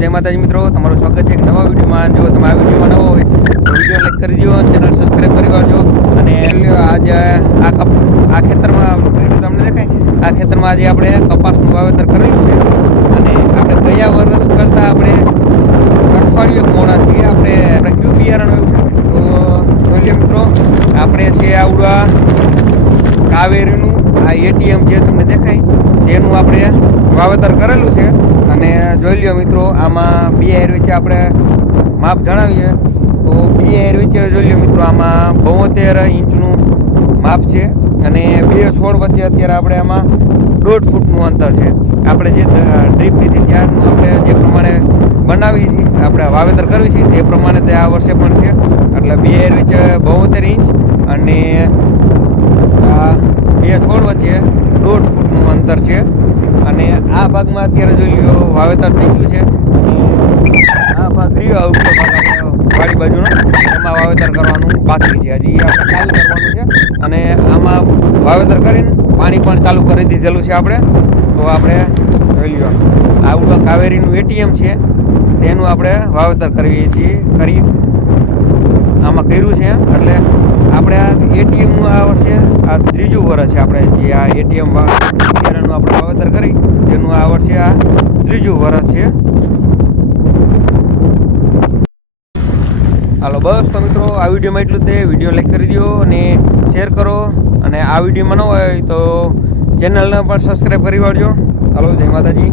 જય માતાજી મિત્રો, તમારું સ્વાગત છે એક નવા વિડીયોમાં। જો તમે આ વિડીયોમાં નવો હોય તો વિડીયો લાઈક કરી દો, ચેનલ સબસ્ક્રાઈબ કરી વાળજો। અને આજે આ ખેતરમાં તમને દેખાય, આ ખેતરમાં આજે આપણે કપાસનું વાવેતર કરેલું છે। અને આપણે ગયા વર્ષ કરતાં આપણે અઠવાડિયું મોડા છીએ। આપણે કયું બિયારણ આવ્યું છે તો જોઈએ મિત્રો, આપણે છે આવડા કાવેરીનું આ એટીએમ જે તમને દેખાય તેનું આપણે વાવેતર કરેલું છે। અને જોઈ લ્યો મિત્રો, આમાં બે હેર વચ્ચે આપણે માપ જણાવીએ તો બે હેર વચ્ચે જોઈ લ્યો મિત્રો, આમાં 72 ઇંચનું માપ છે। અને બે છોડ વચ્ચે અત્યારે આપણે આમાં 1.5 ફૂટનું અંતર છે। આપણે જે ડ્રીપ લીધી ત્યારનું આપણે જે પ્રમાણે બનાવી છે, આપણે વાવેતર કરવી છે તે પ્રમાણે તે આ વર્ષે પણ છે। એટલે બે હેર વચ્ચે 72 ઇંચ અને આ બે છોડ વચ્ચે 1.5 ફૂટનું અંતર છે। અને આ ભાગમાં અત્યારે જોઈ લ્યો વાવેતર થઈ ગયું છે। આ ભાગ રહ્યો આઉટલો ભાગ આપણે વાડી બાજુનો, એમાં વાવેતર કરવાનું બાકી છે, હજી આપણે ચાલુ કરવાનું છે। અને આમાં વાવેતર કરીને પાણી પણ ચાલુ કરી દીધેલું છે આપણે। તો આપણે જોઈ લ્યો આવડું કાવેરીનું એટીએમ છે તેનું આપણે વાવેતર કરીએ છીએ આમાં કર્યું છે। એટલે આપણે આ એટીએમનું આ વર્ષે આ ત્રીજું વર્ષ છે। આપણે જે આ એટીએમ બિયારણનું આપણે વાવેતર કરી તેનું આ વર્ષે આ ત્રીજું વર્ષ છે। હાલો બસ તો મિત્રો, આ વિડીયોમાં એટલું જ છે। વિડીયો લાઈક કરી દો અને શેર કરો, અને આ વિડીયોમાં ન હોય તો ચેનલને પણ સબસ્ક્રાઈબ કરી વાળજો। હાલો, જય માતાજી।